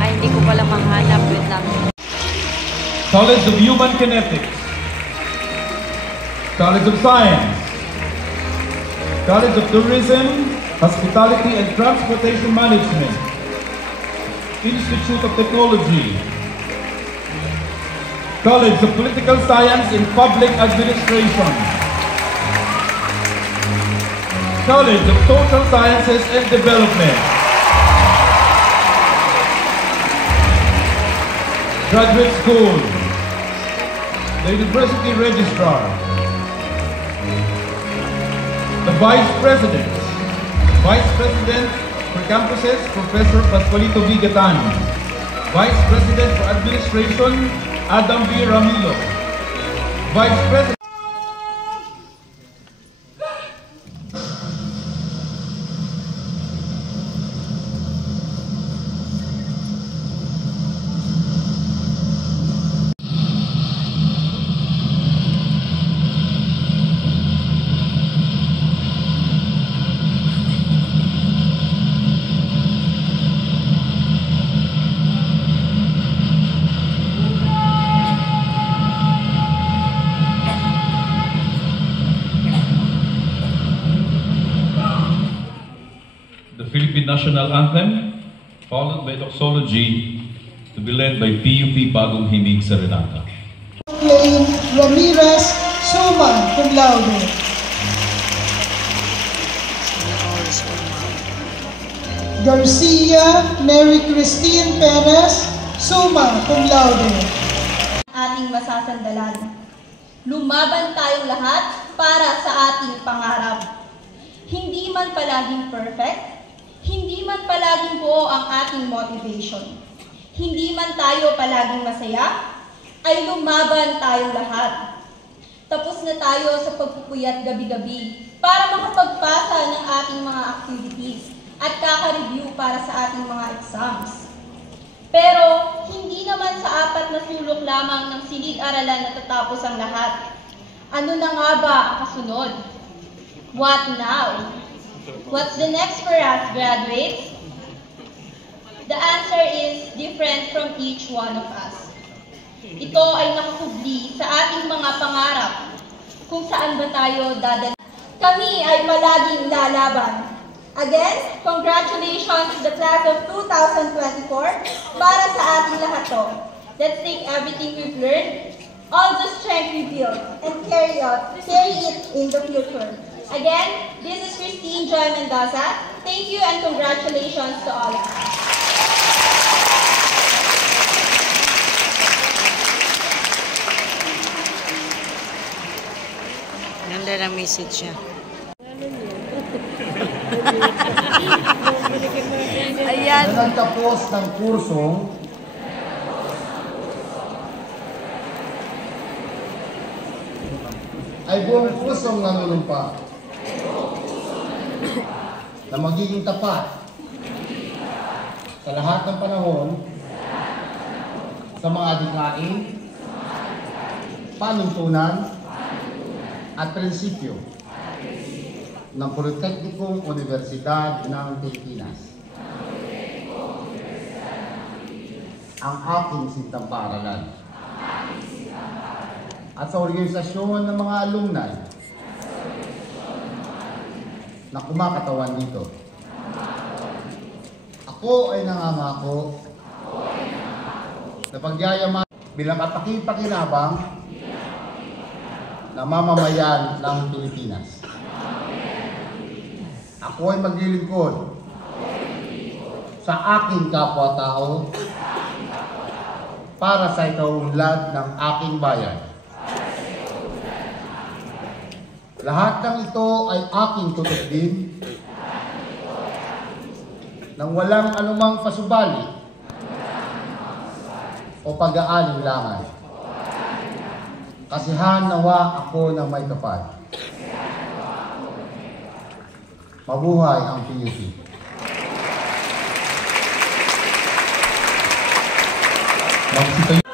Ay, hindi ko pala manghanap. Wait lang. College of Human Kinetics. College of Science. College of Tourism, Hospitality and Transportation Management. Institute of Technology. College of Political Science in Public Administration. College of Social Sciences and Development. Graduate School. The University Registrar. The Vice President. Vice President for Campuses, Professor Pascualito V. Gatan. Vice President for Administration, Adam V. Ramilo. Vice President. The Philippine National Anthem, followed by doxology be led by PUP Bagong Himig Serenata. Claim Ramirez Suma, cum laude. Garcia Mary Christine Perez, summa cum laude. Ating masasandalan. Lumaban tayong lahat para sa ating pangarap. Hindi man palaging perfect, hindi man palaging buo ang ating motivation, hindi man tayo palaging masaya, ay lumaban tayong lahat. Tapos na tayo sa pagpupuyat gabi-gabi para makapagpasa ng ating mga activities at kaka-review para sa ating mga exams. Pero hindi naman sa 4 na sulok lamang ng silid-aralan natatapos ang lahat. Ano na nga ba ang kasunod? What now? What's the next for us, graduates? The answer is different from each one of us. Ito ay nakakubli sa ating mga pangarap kung saan ba tayo dadalhin. Kami ay palaging lalaban. Again, congratulations to the class of 2024 para sa ating lahat to. Let's take everything we've learned, all the strength we build, and carry it in the future. Again, this is Christine Joy Mendoza. Thank you and congratulations to all of us. Ganda ng message niya. Ayan. Na nagtapos ng kursong ay buong pusong nanunumpa na magiging tapat sa lahat ng panahon sa mga adhikain, panuntunan at prinsipyo ng Politeknikong Universidad ng Pilipinas. Ang aking sintang paaralan. At sa organisasyon ng mga alumni na kumakatawan dito. Ako ay nangangako na pagyayaman bilang kapakipakinabang na mamamayan ng Pilipinas. Ako ay maglilingkod sa aking kapwa-tao para sa ikaunlad ng aking bayan. Lahat ng ito ay aking tutupin nang walang anumang pasubali o pag-aalinlangan. Kasihan nawa ako ng may kapal. Mabuhay ang PUP. Magsitayo.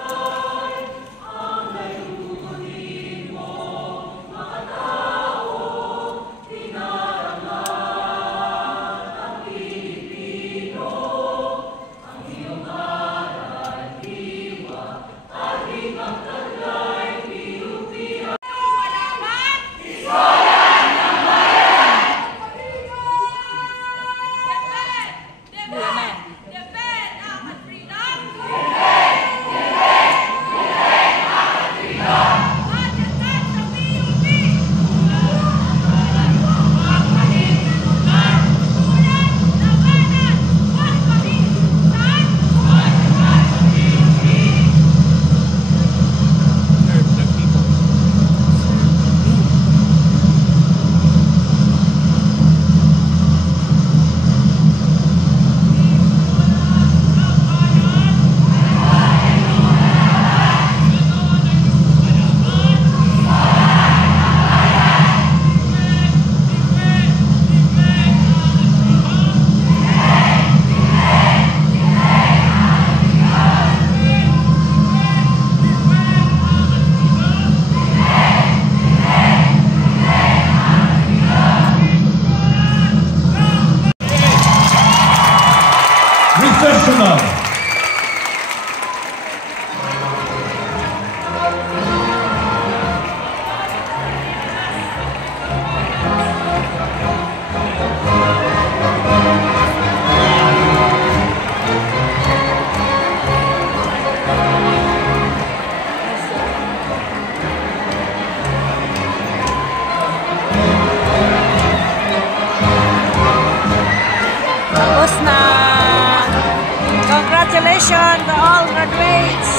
graduates.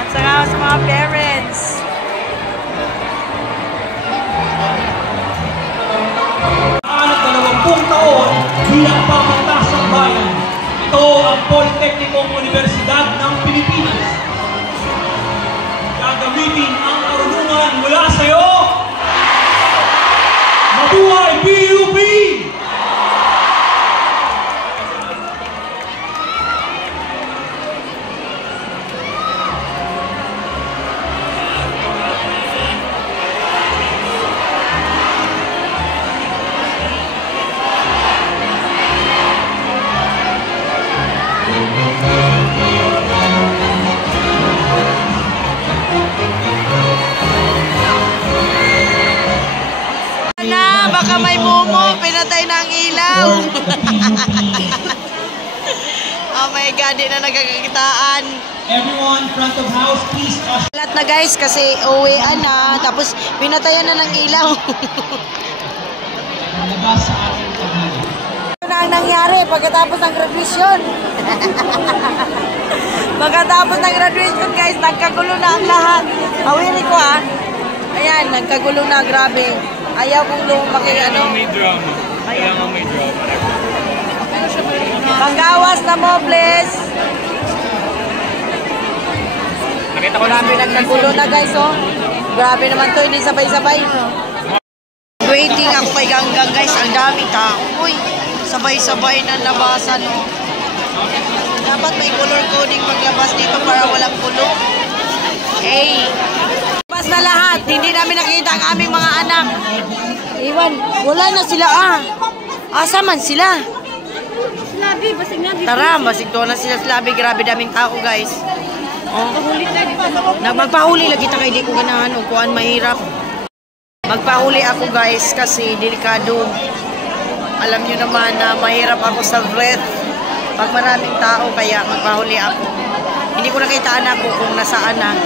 At saka sa mga parents. Anak 20 taon bilang pamatasang bayan. Ito ang Politeknikong Universidad ng Pilipinas. Gagamitin ang karunungan mula sa iyo. Mabuhay PUP! Baka may mumo, pinatay na ang ilaw. Oh my God, di na nagkakakitaan. Everyone, front of house, please. Lahat na guys, kasi uwian na, tapos pinatayan na ng ilaw. Labas sa ating tahanan. Ano na ang nangyari pagkatapos ng graduation? Pagkatapos ng graduation guys, nagkagulo na ang lahat. Awiri ko ha. Ayan, nagkagulo na, grabe. Ayaw kong lumaki, ano. May drama. Kailangan may drama. Panggawas na mo, please. Grabe, nagkagulo na guys, oh. Grabe naman to, hindi sabay-sabay. Waiting ako kay Ganggang guys, ang daming tao. Uy, sabay-sabay na labasan, oh. Dapat may color coding paglabas dito para walang gulo. Hey! Labas na lahat, hindi namin nakita ang aming mga anak. Iwan, wala na sila Asa man sila? Labi, basig na. Tara, basig doon na sila Labi. Grabe daming tao guys. Oh. Magpahuli lagi ta kay di ko ganahan o kuan mahirap. Magpahuli ako guys kasi delikado. Alam niyo naman na mahirap ako sa breath pag maraming tao kaya magpahuli ako. Hindi ko nakita anak ko kung nasaan na.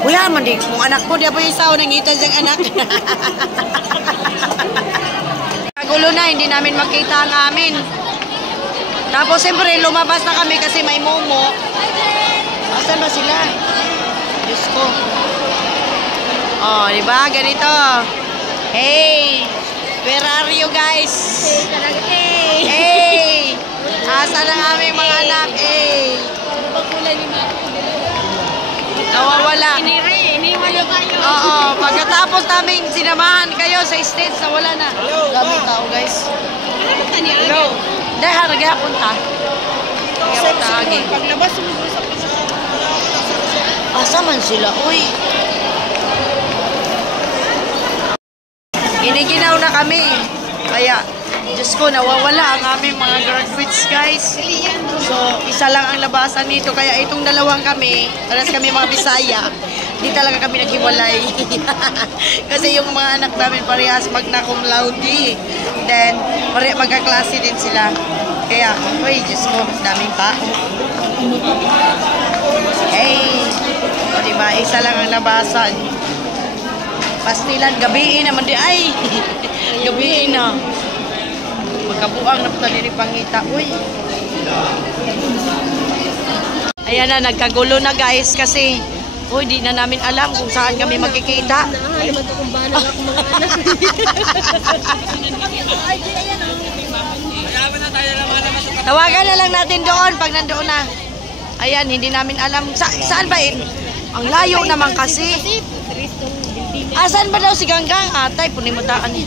Wala man di kung anak ko di ba isaw nangita siyang anak. Kagulo na hindi namin makita ang amin. Tapos siyempre lumabas na kami kasi may momo. Asan ba sila? Diyos ko. Oh, di ba? Ganito. Hey! Where are you guys? Hey! Asan ang aming mga anak? Hey! Nawawala. Iniwala kayo. Oo. Pagkatapos naming sinamahan kayo sa stage, nawala na. Daming tao guys. Hello. Dahil harga punta. Punta agi. Paglabas mo sa Asa man sila? Uy. Iniginaw na kami. Kaya, Diyos ko, nawawala ang aming mga graduates, guys. So, isa lang ang labasan dito. Kaya itong dalawang kami, alas kami mga Bisaya, di talaga kami naghiwalay. Kasi yung mga anak namin parehas magna cum laude. Then, magkaklase din sila. Kaya, uy, Diyos ko, daming tao. Hey! O, diba? Isa lang ang labasan. Pastilan, gabiin naman di. Ay! Gabiin na. Magkabuang na po ni Pangita. Uy! Ayan na, nagkagulo na guys kasi uy, di na namin alam kung saan kami magkikita. Tawagan na lang natin doon pag nandoon na. Ayan, hindi namin alam. Saan ba yun? Ang layo naman kasi. Asan ba daw si Ganggang? Atay, punimutaan niya.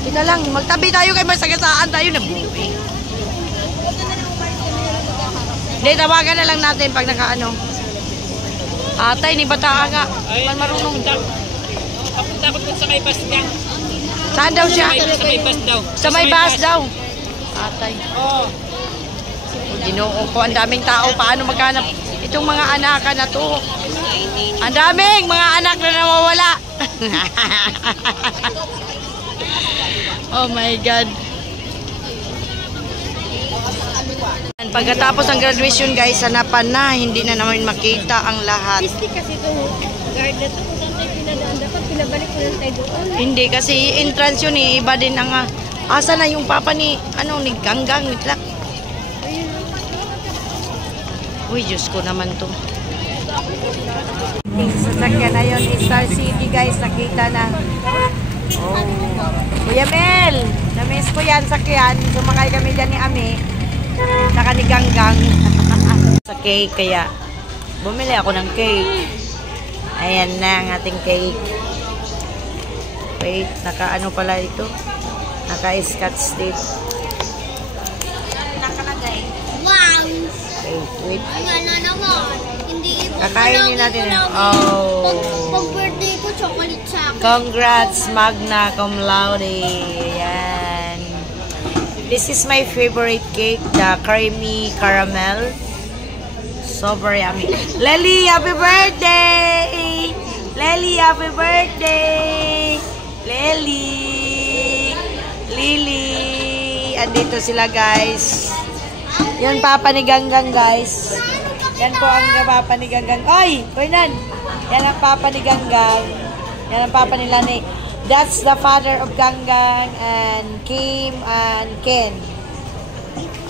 Kita lang, magtabi tayo kay masagasaan tayo na buhay. Hindi, tawagan na lang natin pag nakaano. Atay, ni Bataan nga. Man marunong. Takot sa may bus niya. Saan daw siya? Sa may bus daw. Sa may bus daw. Atay. Oo. Ginoo ko, ang daming tao. Paano maghanap itong mga anak na to? Ang daming mga anak na nawawala. Oh my God. Pagkatapos ng graduation guys, hanapan na. Hindi na namin makita ang lahat. kasi ito, guard na ito. Kung saan tayo pinadaan, dapat pinabalik ko lang tayo doon. Hindi, kasi entrance yun eh. Iba din ang... asa na yung papa ni... Ano, ni Ganggang, wait lang. Uy, Diyos ko naman to. Sasakyan na yun, Star City guys, nakita na. Oh. Kuya Mel, na-miss ko yan, sakyan. Sumakay kami dyan ni Ami. Saka ni Ganggang. Sa cake, kaya bumili ako ng cake. Ayan na ang ating cake. Wait, naka-ano pala ito? Naka-scotch tape. Nakalagay. Wow! Wait. Ano naman? Hindi iba. Kakainin natin. Oh. Pag birthday ko, chocolate sa akin. Congrats, magna cum laude. Ayan. This is my favorite cake, the creamy caramel. Super yummy. Lely, happy birthday! Lely, happy birthday! Lely! Lily! Andito sila, guys. Yan, papa ni Ganggang, guys. Yan po ang papa ni Ganggang. Oy! Koynan! Yan ang papa ni Ganggang. Yan ang papa ni Lani. That's the father of Ganggang and Kim and Ken.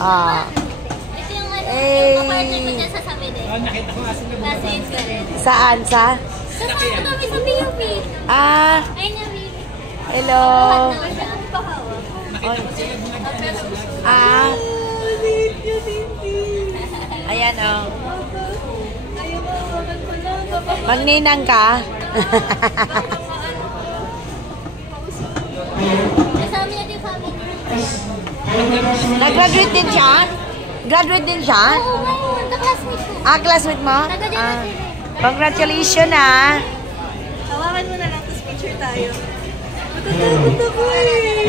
Ito yung yung partner ko dyan sa Sabi din. Nakita ko nga sila. Nasa Instagram. Saan? Sa? Kasama kami sa PUP. Ah! Ay, namin. Hello! Ah! Ayan, oh. Magninang ka? Kasama niya din family. Nag-graduate din siya? Graduate din siya? Oo, ngayon. Classmate ko. Ah, classmate mo? Ah. Congratulations, ah. Hawakan mo na lang, tapos picture tayo. Matatakot ako eh.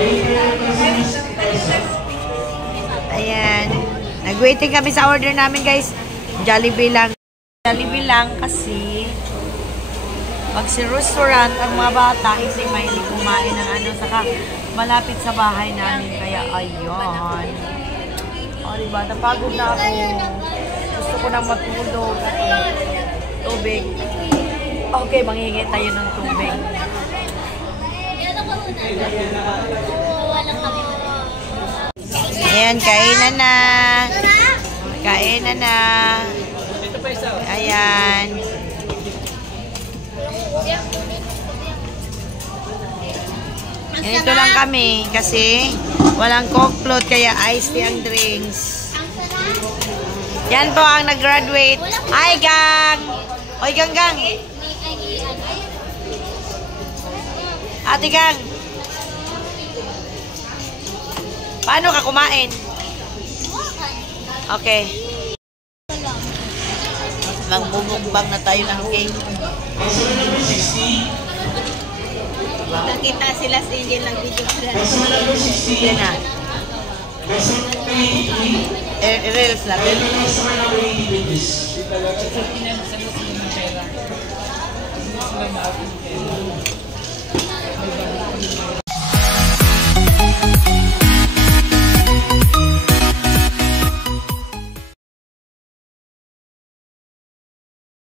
Ayan. Nag-waiting kami sa order namin, guys. Jollibee lang. Jollibee lang kasi pag si restaurant, ang mga bata, hindi mahilig kumain ng ano, saka malapit sa bahay namin. Kaya, ayun. O, diba? Napagod na ako. Gusto ko na matulog. Tubig. Okay, manghingi tayo ng tubig. Yan ako muna. Walang kami. Ayan, kainan na. Kainan na. Ayan. Ganito lang kami kasi walang coke float kaya iced tea ang drinks. Yan po ang nag-graduate. Hi, Gang! Oy, Gang! Ate Gang! Paano ka kumain? Okay. Magbubukbang na tayo ng cake. Nakita sila sa Angel ng video ko lang. Yan na. I-reels natin.